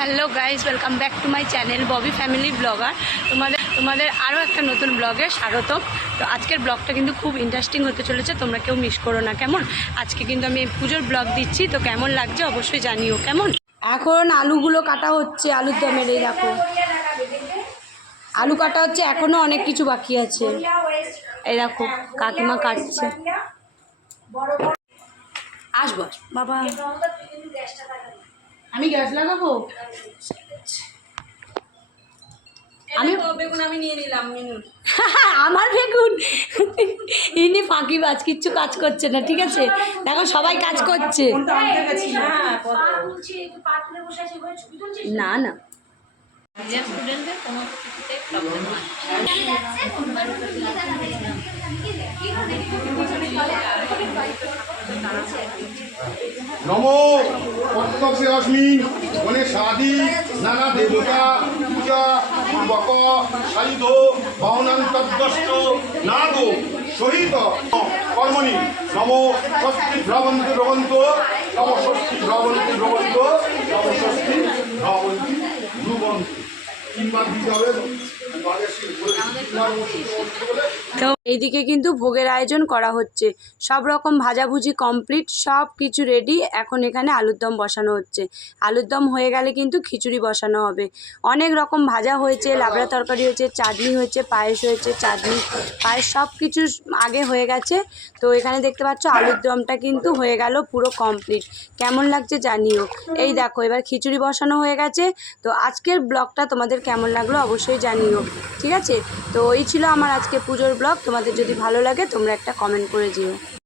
Hello guys, welcome back to my channel Bobby family blogger. তোমাদের আরও একটা নতুন ব্লগে স্বাগতম। তো আজকের ব্লগটা কিন্তু খুব ইন্টারেস্টিং হতে চলেছে, তোমরা কেউ মিস করো না কেমন। আজকে কিন্তু আমি পুজোর ব্লগ দিচ্ছি, তো কেমন লাগছে অবশ্যই জানিও কেমন। এখন আলুগুলো কাটা হচ্ছে, আলুর দমের। এই দেখো আলু কাটা হচ্ছে, এখনও অনেক কিছু বাকি আছে। এই দেখো কাকিমা কাটছে। আসবো বাবা, আমি গ্যাস লাগাবো। আমি বেগুন আমি নিয়ে নিলাম মিনুর আমার বেগুন ইনি ফাঁকিবাজ, কিচ্ছু কাজ করছে না। ঠিক আছে, দেখো সবাই কাজ করছে। না না नमो पत्तक से अस्मिन् वने शादी नाना देवता पूजा पूर्वक शालिद भावनां तद्दष्ट नागो सहित कर्मणि नमो षष्ठी भ्रवन्ति भ्रवन्तो नमो षष्ठी भ्रवन्ति भ्रवन्तो नमो षष्ठी भ्रवन्ति भ्रुवन्ति तीनबार दिते হবে। তো এইদিকে কিন্তু ভোগের আয়োজন করা হচ্ছে, সব রকম ভাজাভুজি কমপ্লিট, সব কিছু রেডি। এখন এখানে আলুর দম বসানো হচ্ছে। আলুর দম হয়ে গেলে কিন্তু খিচুড়ি বসানো হবে। অনেক রকম ভাজা হয়েছে, লাবড়া তরকারি হয়েছে, চাটনি হয়েছে, পায়েস হয়েছে, চাটনি পায়েস সব কিছু আগে হয়ে গেছে। তো এখানে দেখতে পাচ্ছ আলুর দমটা কিন্তু হয়ে গেল পুরো কমপ্লিট। কেমন লাগছে জানিও। এই দেখো এবার খিচুড়ি বসানো হয়ে গেছে। তো আজকের ব্লগটা তোমাদের কেমন লাগলো অবশ্যই জানিও। ঠিক আছে, তো এই ছিল আমার আজকে পুজোর ব্লগ। তোমাদের যদি ভালো লাগে তোমরা একটা কমেন্ট করে দিও।